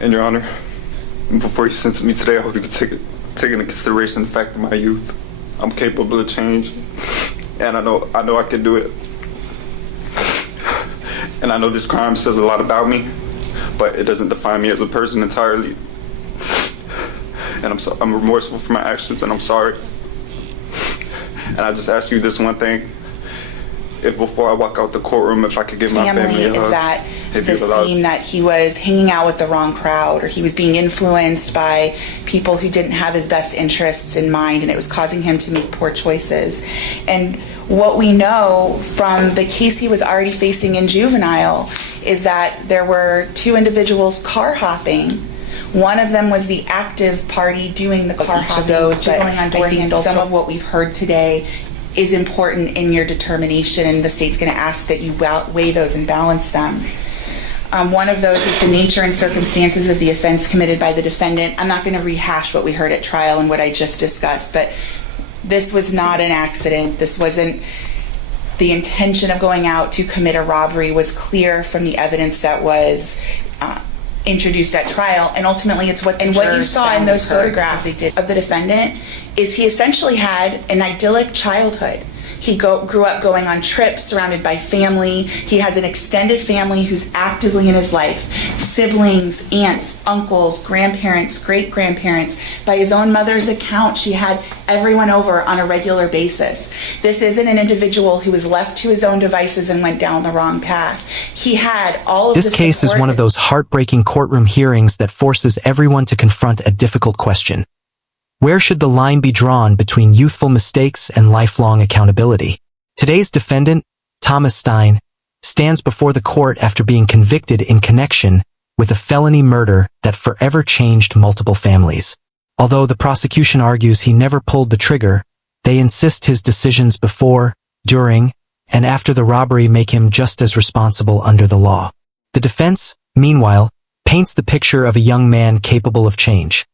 And Your Honor, before you sentence me today, I hope you can take into consideration the fact of my youth. I'm capable of change, and I know I can do it. And I know this crime says a lot about me, but it doesn't define me as a person entirely. And I'm remorseful for my actions, and I'm sorry. And I just ask you this one thing. If before I walk out the courtroom, if I could give my family a hug. Is that this theme that he was hanging out with the wrong crowd, or he was being influenced by people who didn't have his best interests in mind, and it was causing him to make poor choices. And what we know from the case he was already facing in juvenile is that there were two individuals car hopping. One of them was the active party doing the car hopping, going on door handles. Some of what we've heard today is important in your determination, and the state's going to ask that you weigh those and balance them. One of those is the nature and circumstances of the offense committed by the defendant. I'm not going to rehash what we heard at trial and what I just discussed, but this was not an accident. This wasn't the intention of going out to commit a robbery. Was clear from the evidence that was introduced at trial, and ultimately it's what you saw in those photographs of the defendant is he essentially had an idyllic childhood. He grew up going on trips, surrounded by family. He has an extended family who's actively in his life. Siblings, aunts, uncles, grandparents, great-grandparents. By his own mother's account, she had everyone over on a regular basis. This isn't an individual who was left to his own devices and went down the wrong path. He had all of this case is one of those heartbreaking courtroom hearings that forces everyone to confront a difficult question. Where should the line be drawn between youthful mistakes and lifelong accountability? Today's defendant, Thomas Stein, stands before the court after being convicted in connection with a felony murder that forever changed multiple families. Although the prosecution argues he never pulled the trigger, they insist his decisions before, during, and after the robbery make him just as responsible under the law. The defense, meanwhile, paints the picture of a young man capable of change.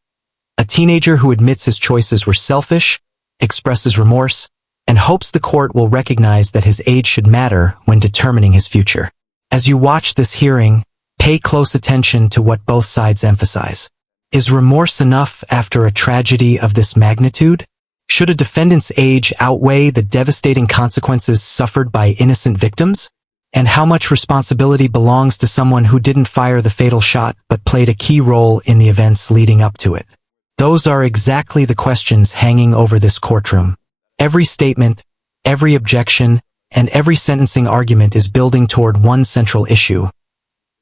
A teenager who admits his choices were selfish, expresses remorse, and hopes the court will recognize that his age should matter when determining his future. As you watch this hearing, pay close attention to what both sides emphasize. Is remorse enough after a tragedy of this magnitude? Should a defendant's age outweigh the devastating consequences suffered by innocent victims? And how much responsibility belongs to someone who didn't fire the fatal shot but played a key role in the events leading up to it? Those are exactly the questions hanging over this courtroom. Every statement, every objection, and every sentencing argument is building toward one central issue.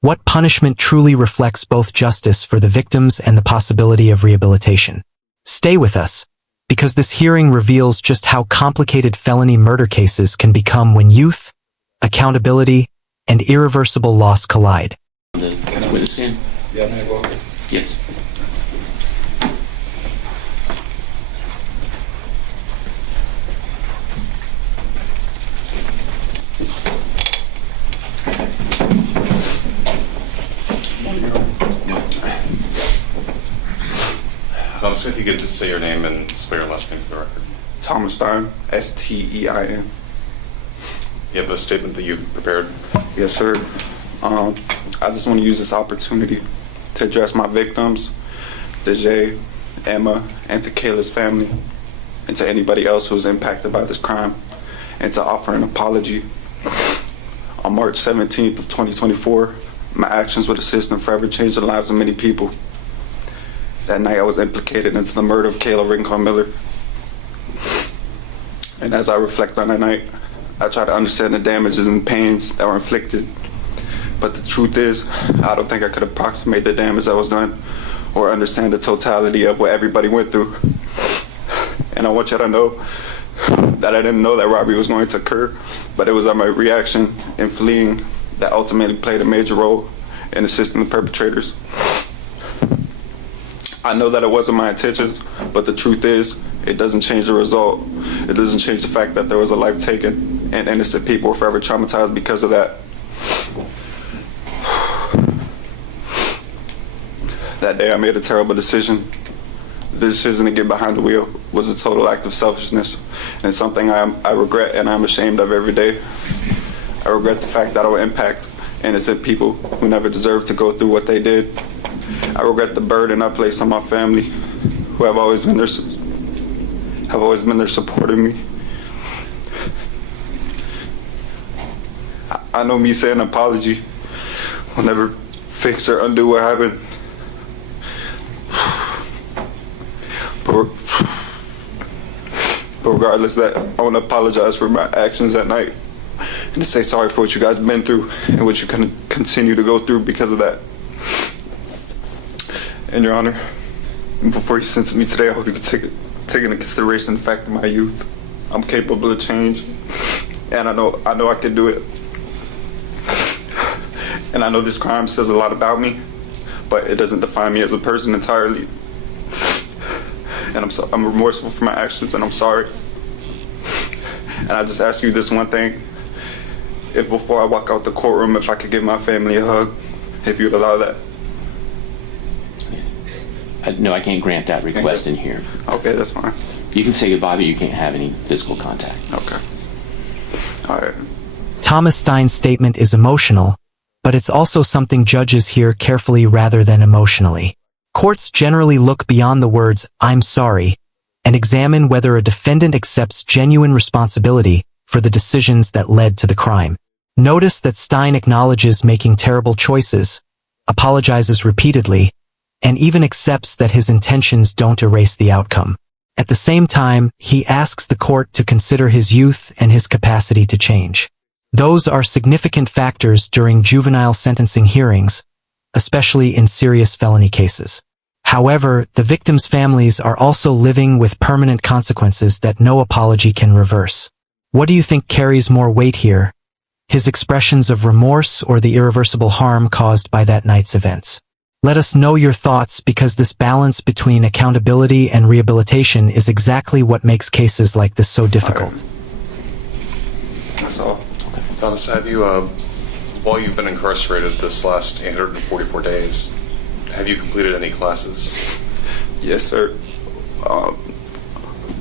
What punishment truly reflects both justice for the victims and the possibility of rehabilitation? Stay with us, because this hearing reveals just how complicated felony murder cases can become when youth, accountability, and irreversible loss collide. The witness stand? Yeah, may I go ahead? Yes. So if you could just say your name and spell your last name for the record. Thomas Stein, S-T-E-I-N. You have a statement that you've prepared? Yes, sir. I just want to use this opportunity to address my victims, Dejay, Emma, and to Kayla's family, and to anybody else who was impacted by this crime, and to offer an apology. On March 17th of 2024, my actions would assist and forever change the lives of many people. That night I was implicated into the murder of Kayla Rincon Miller. And as I reflect on that night, I try to understand the damages and pains that were inflicted. But the truth is, I don't think I could approximate the damage that was done or understand the totality of what everybody went through. And I want you to know that I didn't know that robbery was going to occur, but it was my reaction in fleeing that ultimately played a major role in assisting the perpetrators. I know that it wasn't my intentions, but the truth is, it doesn't change the result. It doesn't change the fact that there was a life taken and innocent people were forever traumatized because of that. That day I made a terrible decision. The decision to get behind the wheel was a total act of selfishness and something I regret and I'm ashamed of every day. I regret the fact that I will impact innocent people who never deserved to go through what they did. I regret the burden I place on my family, who have always been there supporting me. I know me saying an apology will never fix or undo what happened. But regardless of that, I want to apologize for my actions that night and to say sorry for what you guys have been through and what you can continue to go through because of that. And Your Honor, before you sentence me today, I hope you could take into consideration the fact of my youth. I'm capable of change, and I know I can do it. And I know this crime says a lot about me, but it doesn't define me as a person entirely. And I'm remorseful for my actions, and I'm sorry. And I just ask you this one thing. If before I walk out the courtroom, if I could give my family a hug, if you'd allow that. No, I can't grant that request in here. Okay, that's fine. You can say goodbye, but you can't have any physical contact. Okay. All right. Thomas Stein's statement is emotional, but it's also something judges hear carefully rather than emotionally. Courts generally look beyond the words, "I'm sorry," and examine whether a defendant accepts genuine responsibility for the decisions that led to the crime. Notice that Stein acknowledges making terrible choices, apologizes repeatedly, and even accepts that his intentions don't erase the outcome. At the same time, he asks the court to consider his youth and his capacity to change. Those are significant factors during juvenile sentencing hearings, especially in serious felony cases. However, the victims' families are also living with permanent consequences that no apology can reverse. What do you think carries more weight here? His expressions of remorse or the irreversible harm caused by that night's events? Let us know your thoughts, because this balance between accountability and rehabilitation is exactly what makes cases like this so difficult. That's all. Thomas, have you, while you've been incarcerated this last 844 days, have you completed any classes? Yes, sir.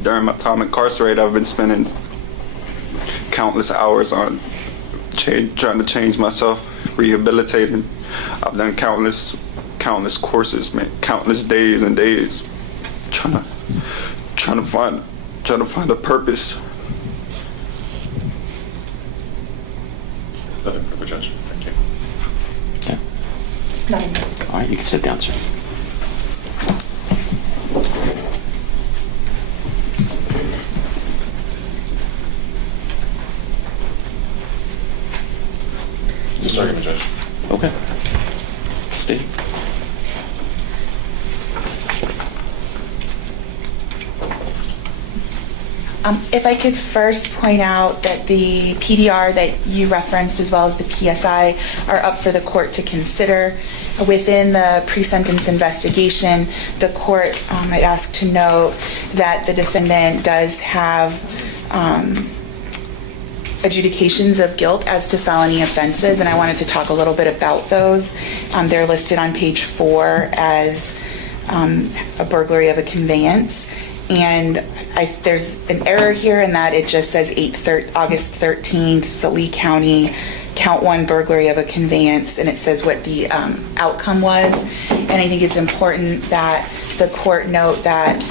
During my time incarcerated, I've been spending countless hours on trying to change myself, rehabilitating. I've done countless courses, man, countless days and days, trying to find a purpose. Nothing further, Judge. Thank you. Okay. All right, you can sit down, sir. Just argument, Judge. Okay. Stay. If I could first point out that the PDR that you referenced, as well as the PSI, are up for the court to consider. Within the pre-sentence investigation, the court I'd ask to note that the defendant does have adjudications of guilt as to felony offenses, and I wanted to talk a little bit about those. They're listed on page 4 as a burglary of a conveyance. And there's an error here in that it just says August 13th, the Lee County, count 1 burglary of a conveyance, and it says what the outcome was. And I think it's important that the court note that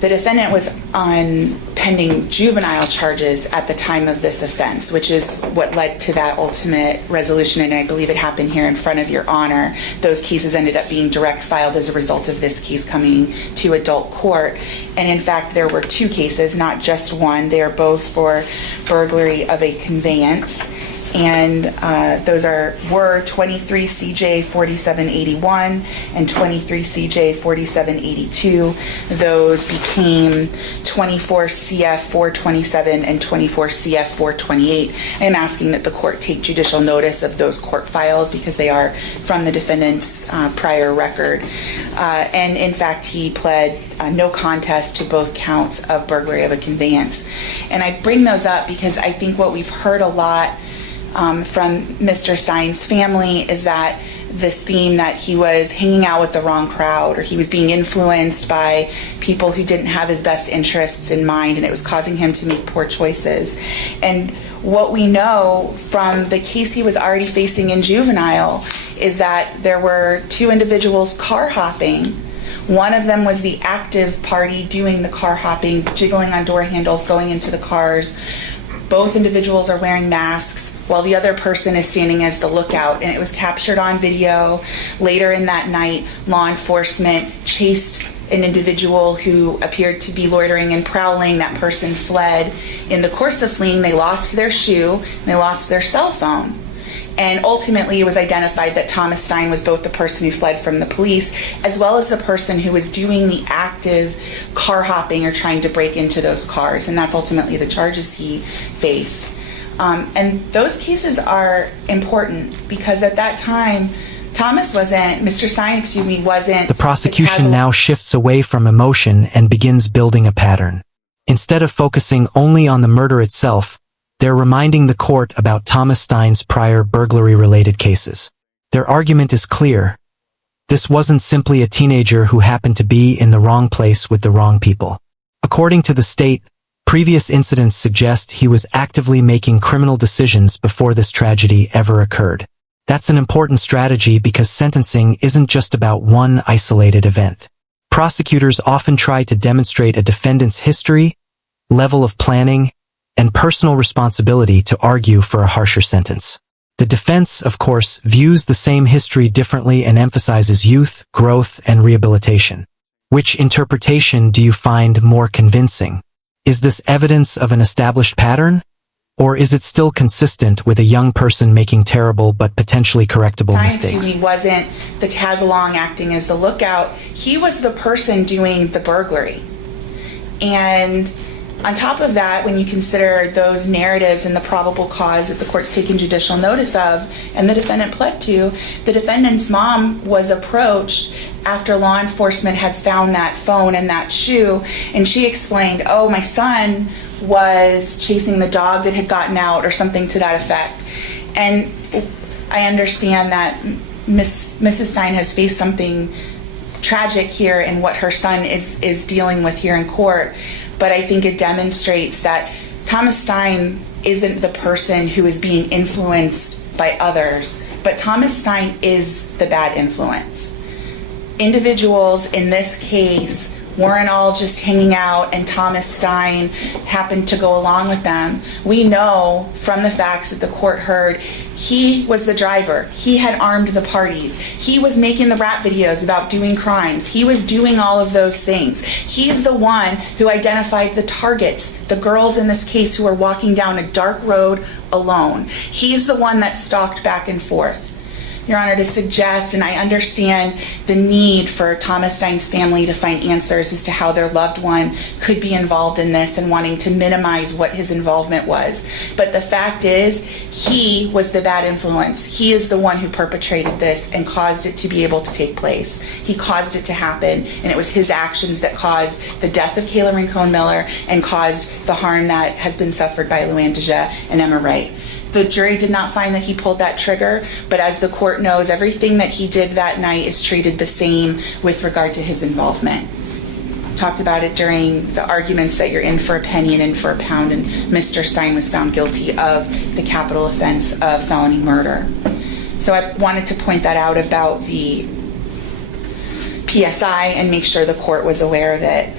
the defendant was on pending juvenile charges at the time of this offense, which is what led to that ultimate resolution, and I believe it happened here in front of Your Honor. Those cases ended up being direct filed as a result of this case coming to adult court. And in fact, there were 2 cases, not just one. They are both for burglary of a conveyance. And those were 23 CJ 4781 and 23 CJ 4782. Those became 24 CF 427 and 24 CF 428. I am asking that the court take judicial notice of those court files because they are from the defendant's prior record. And in fact, he pled no contest to both counts of burglary of a conveyance. And I bring those up because I think what we've heard a lot from Mr. Stein's family is that this theme that he was hanging out with the wrong crowd, or he was being influenced by people who didn't have his best interests in mind, and it was causing him to make poor choices. And what we know from the case he was already facing in juvenile is that there were two individuals car hopping. One of them was the active party doing the car hopping, jiggling on door handles, going into the cars. Both individuals are wearing masks, while the other person is standing as the lookout, and it was captured on video. Later in that night, law enforcement chased an individual who appeared to be loitering and prowling. That person fled. In the course of fleeing, they lost their shoe and they lost their cell phone. And ultimately, it was identified that Thomas Stein was both the person who fled from the police as well as the person who was doing the active car hopping or trying to break into those cars. And that's ultimately the charges he faced. And those cases are important because at that time, Mr. Stein, wasn't. The prosecution now shifts away from emotion and begins building a pattern. Instead of focusing only on the murder itself, they're reminding the court about Thomas Stein's prior burglary-related cases. Their argument is clear. This wasn't simply a teenager who happened to be in the wrong place with the wrong people. According to the state, previous incidents suggest he was actively making criminal decisions before this tragedy ever occurred. That's an important strategy because sentencing isn't just about one isolated event. Prosecutors often try to demonstrate a defendant's history, level of planning, and personal responsibility to argue for a harsher sentence. The defense, of course, views the same history differently and emphasizes youth, growth, and rehabilitation. Which interpretation do you find more convincing? Is this evidence of an established pattern? Or is it still consistent with a young person making terrible but potentially correctable mistakes? He wasn't the tag-along acting as the lookout. He was the person doing the burglary. And on top of that, when you consider those narratives and the probable cause that the court's taken judicial notice of and the defendant pled to, the defendant's mom was approached after law enforcement had found that phone and that shoe, and she explained, oh, my son was chasing the dog that had gotten out or something to that effect. And I understand that Mrs. Stein has faced something tragic here in what her son is dealing with here in court, but I think it demonstrates that Thomas Stein isn't the person who is being influenced by others, but Thomas Stein is the bad influence. Individuals in this case weren't all just hanging out and Thomas Stein happened to go along with them. We know from the facts that the court heard he was the driver. He had armed the parties. He was making the rap videos about doing crimes. He was doing all of those things. He's the one who identified the targets, the girls in this case who were walking down a dark road alone. He's the one that stalked back and forth. Your Honor, to suggest, and I understand the need for Thomas Stein's family to find answers as to how their loved one could be involved in this and wanting to minimize what his involvement was. But the fact is, he was the bad influence. He is the one who perpetrated this and caused it to be able to take place. He caused it to happen, and it was his actions that caused the death of Kayla Rincon Miller and caused the harm that has been suffered by Luann Deja and Emma Wright. The jury did not find that he pulled that trigger, but as the court knows, everything that he did that night is treated the same with regard to his involvement. Talked about it during the arguments that you're in for a penny and in for a pound, and Mr. Stein was found guilty of the capital offense of felony murder. So I wanted to point that out about the PSI and make sure the court was aware of it.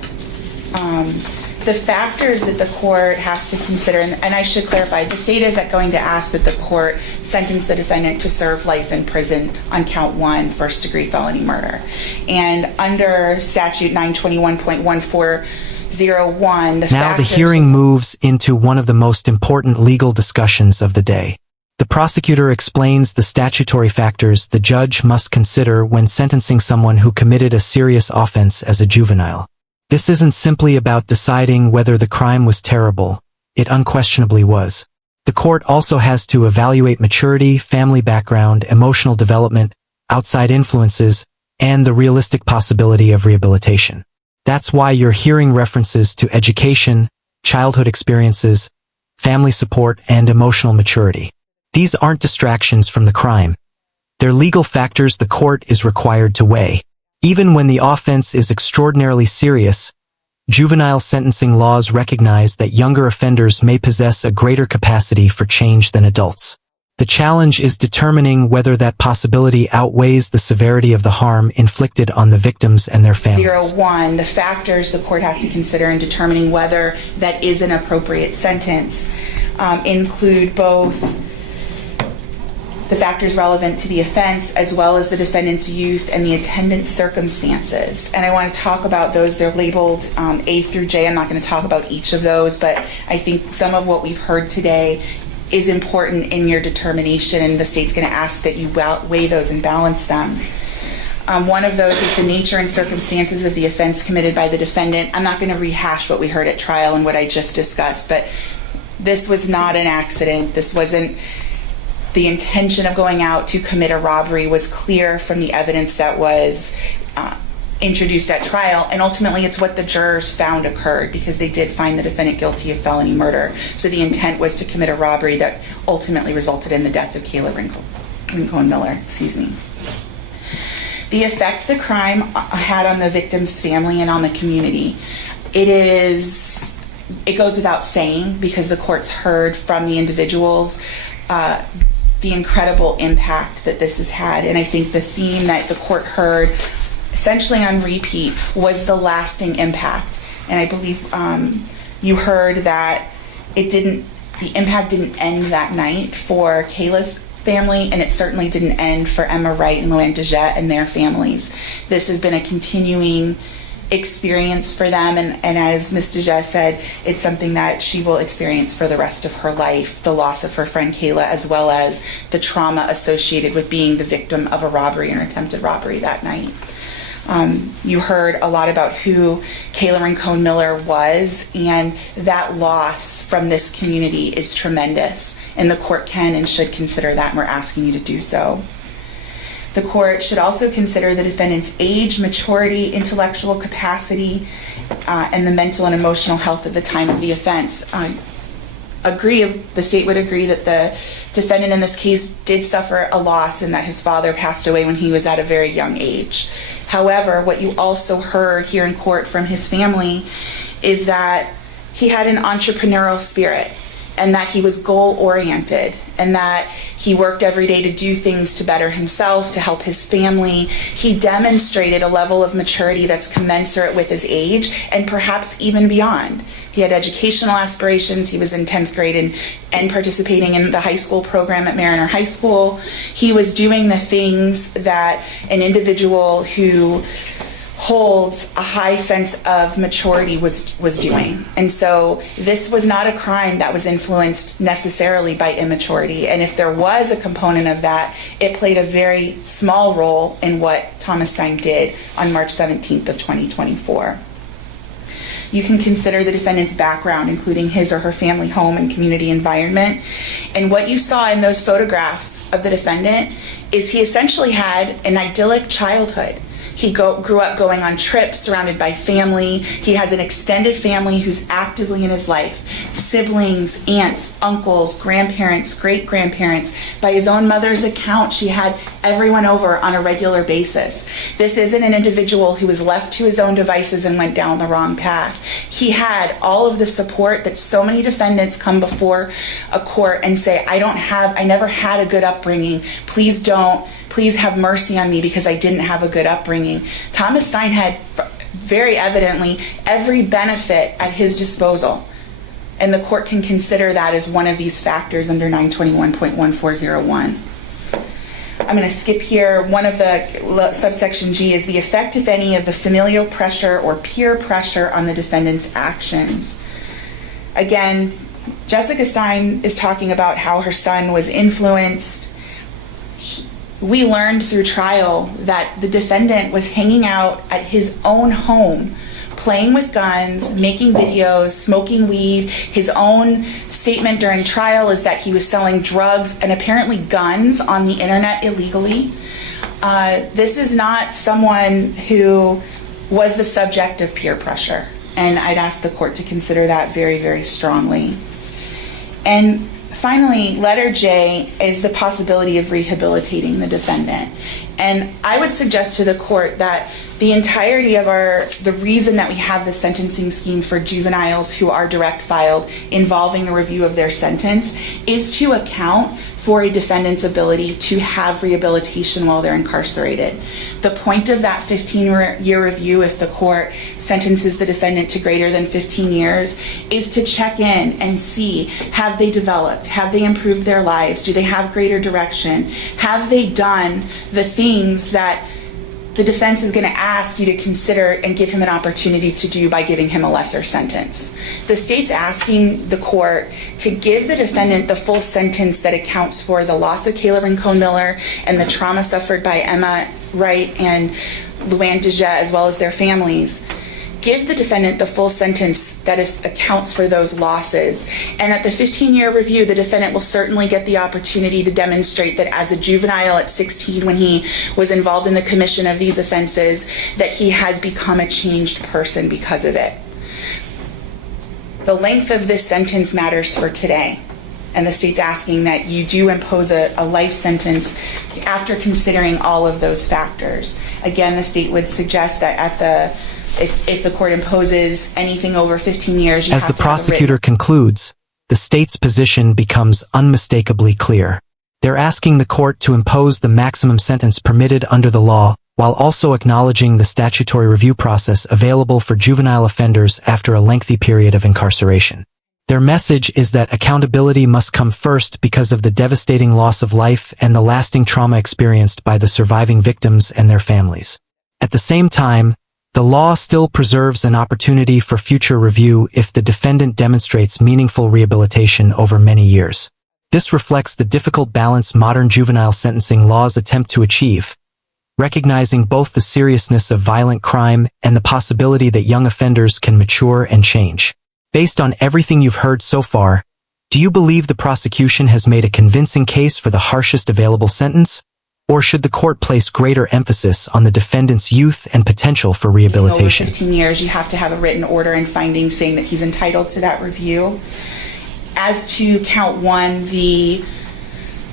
The factors that the court has to consider, and I should clarify, the state is going to ask that the court sentence the defendant to serve life in prison on count 1, first-degree felony murder. And under statute 921.1401, now the hearing moves into one of the most important legal discussions of the day. The prosecutor explains the statutory factors the judge must consider when sentencing someone who committed a serious offense as a juvenile. This isn't simply about deciding whether the crime was terrible. It unquestionably was. The court also has to evaluate maturity, family background, emotional development, outside influences, and the realistic possibility of rehabilitation. That's why you're hearing references to education, childhood experiences, family support, and emotional maturity. These aren't distractions from the crime. They're legal factors the court is required to weigh. Even when the offense is extraordinarily serious, juvenile sentencing laws recognize that younger offenders may possess a greater capacity for change than adults. The challenge is determining whether that possibility outweighs the severity of the harm inflicted on the victims and their families. 01, the factors the court has to consider in determining whether that is an appropriate sentence include both the factors relevant to the offense as well as the defendant's youth and the attendant circumstances. And I want to talk about those. They're labeled A through J. I'm not going to talk about each of those, but I think some of what we've heard today is important in your determination, and the state's going to ask that you weigh those and balance them. One of those is the nature and circumstances of the offense committed by the defendant. I'm not going to rehash what we heard at trial and what I just discussed, but this was not an accident. This wasn't the intention of going out to commit a robbery. Was clear from the evidence that was introduced at trial, and ultimately it's what the jurors found occurred, because they did find the defendant guilty of felony murder. So the intent was to commit a robbery that ultimately resulted in the death of Kayla Rincon Miller. The effect the crime had on the victim's family and on the community. It goes without saying, because the court's heard from the individuals the incredible impact that this has had. And I think the theme that the court heard essentially on repeat was the lasting impact. And I believe you heard that the impact didn't end that night for Kayla's family, and it certainly didn't end for Emma Wright and Luann DeJet and their families. This has been a continuing experience for them, and as Ms. DeJet said, it's something that she will experience for the rest of her life, the loss of her friend Kayla, as well as the trauma associated with being the victim of a robbery or attempted robbery that night. You heard a lot about who Kayla Rincon Miller was, and that loss from this community is tremendous, and the court can and should consider that, and we're asking you to do so. The court should also consider the defendant's age, maturity, intellectual capacity, and the mental and emotional health at the time of the offense. The state would agree that the defendant in this case did suffer a loss, and that his father passed away when he was at a very young age. However, what you also heard here in court from his family is that he had an entrepreneurial spirit, and that he was goal-oriented, and that he worked every day to do things to better himself, to help his family. He demonstrated a level of maturity that's commensurate with his age, and perhaps even beyond. He had educational aspirations. He was in 10th grade and participating in the high school program at Mariner High School. He was doing the things that an individual who holds a high sense of maturity was doing. And so this was not a crime that was influenced necessarily by immaturity. And if there was a component of that, it played a very small role in what Thomas Stein did on March 17th of 2024. You can consider the defendant's background, including his or her family home and community environment. And what you saw in those photographs of the defendant is he essentially had an idyllic childhood. He grew up going on trips, surrounded by family. He has an extended family who's actively in his life. Siblings, aunts, uncles, grandparents, great-grandparents. By his own mother's account, she had everyone over on a regular basis. This isn't an individual who was left to his own devices and went down the wrong path. He had all of the support that so many defendants come before a court and say, I never had a good upbringing. Please have mercy on me because I didn't have a good upbringing. Thomas Stein had very evidently every benefit at his disposal, and the court can consider that as one of these factors under 921.1401. I'm going to skip here. One of the subsection G is the effect, if any, of the familial pressure or peer pressure on the defendant's actions. Again, Jessica Stein is talking about how her son was influenced. We learned through trial that the defendant was hanging out at his own home, playing with guns, making videos, smoking weed. His own statement during trial is that he was selling drugs and apparently guns on the internet illegally. This is not someone who was the subject of peer pressure, and I'd ask the court to consider that very, very strongly. And Finally, letter J is the possibility of rehabilitating the defendant. And I would suggest to the court that the entirety of the reason that we have the sentencing scheme for juveniles who are direct filed involving a review of their sentence is to account for a defendant's ability to have rehabilitation while they're incarcerated. The point of that 15-year review, if the court sentences the defendant to greater than 15 years, is to check in and see, have they developed? Have they improved their lives? Do they have greater direction? Have they done the things that the defense is going to ask you to consider and give him an opportunity to do by giving him a lesser sentence? The state's asking the court to give the defendant the full sentence that accounts for the loss of Caleb and Cone Miller and the trauma suffered by Emma Wright and Luann Deja, as well as their families. Give the defendant the full sentence that accounts for those losses. And at the 15-year review, the defendant will certainly get the opportunity to demonstrate that as a juvenile at 16, when he was involved in the commission of these offenses, that he has become a changed person because of it. The length of this sentence matters for today. And the state's asking that you do impose a life sentence after considering all of those factors. Again, the state would suggest that if the court imposes anything over 15 years, as the prosecutor concludes, the state's position becomes unmistakably clear. They're asking the court to impose the maximum sentence permitted under the law, while also acknowledging the statutory review process available for juvenile offenders after a lengthy period of incarceration. Their message is that accountability must come first because of the devastating loss of life and the lasting trauma experienced by the surviving victims and their families. At the same time, the law still preserves an opportunity for future review if the defendant demonstrates meaningful rehabilitation over many years. This reflects the difficult balance modern juvenile sentencing laws attempt to achieve, recognizing both the seriousness of violent crime and the possibility that young offenders can mature and change. Based on everything you've heard so far, do you believe the prosecution has made a convincing case for the harshest available sentence? Or should the court place greater emphasis on the defendant's youth and potential for rehabilitation? Over 15 years, you have to have a written order and finding saying that he's entitled to that review. As to count one, the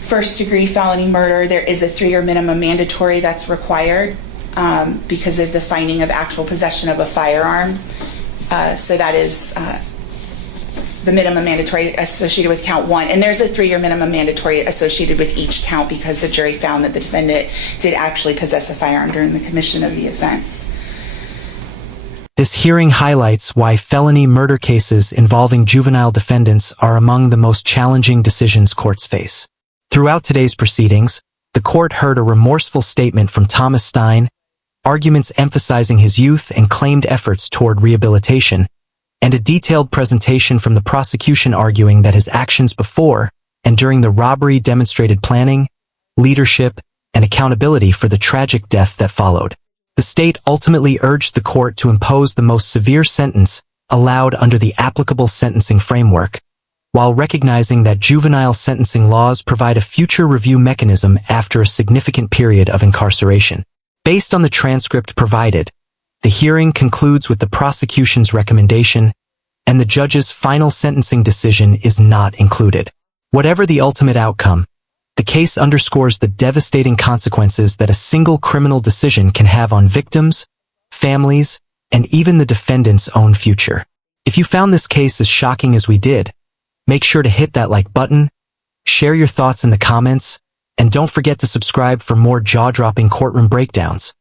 first-degree felony murder, there is a 3-year minimum mandatory that's required because of the finding of actual possession of a firearm. So that is the minimum mandatory associated with count one. And there's a 3-year minimum mandatory associated with each count because the jury found that the defendant did actually possess a firearm during the commission of the offense. This hearing highlights why felony murder cases involving juvenile defendants are among the most challenging decisions courts face. Throughout today's proceedings, the court heard a remorseful statement from Thomas Stein, arguments emphasizing his youth and claimed efforts toward rehabilitation, and a detailed presentation from the prosecution arguing that his actions before and during the robbery demonstrated planning, leadership, and accountability for the tragic death that followed. The state ultimately urged the court to impose the most severe sentence allowed under the applicable sentencing framework, while recognizing that juvenile sentencing laws provide a future review mechanism after a significant period of incarceration. Based on the transcript provided, the hearing concludes with the prosecution's recommendation, and the judge's final sentencing decision is not included. Whatever the ultimate outcome, the case underscores the devastating consequences that a single criminal decision can have on victims, families, and even the defendant's own future. If you found this case as shocking as we did, make sure to hit that like button, share your thoughts in the comments, and don't forget to subscribe for more jaw-dropping courtroom breakdowns.